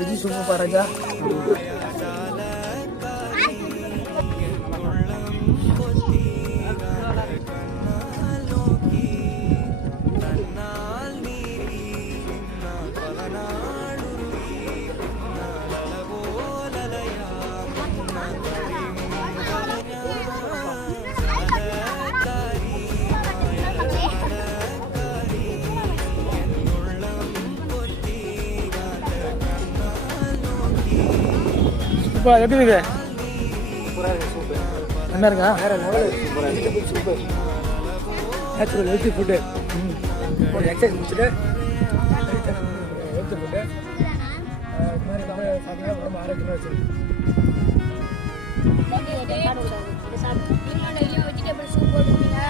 Haji semua Pak Raja. இப்போ எப்படி இருக்கு? சூப்பராக இருக்குது. சூப்பர் நல்லா இருக்கா? வேறு லெவல். சூப்பராக vegetable super. Natural healthy food. ஒரு எக்ஸசைஸ் முடிச்சுட்டு ஹெல்த்தி ஃபுட்டு இது மாதிரி எல்லாமே சாப்பிட்டா ரொம்ப ஆரோக்கியமாக வச்சுருக்கு. Vegetable soup போட்டுருக்கீங்க.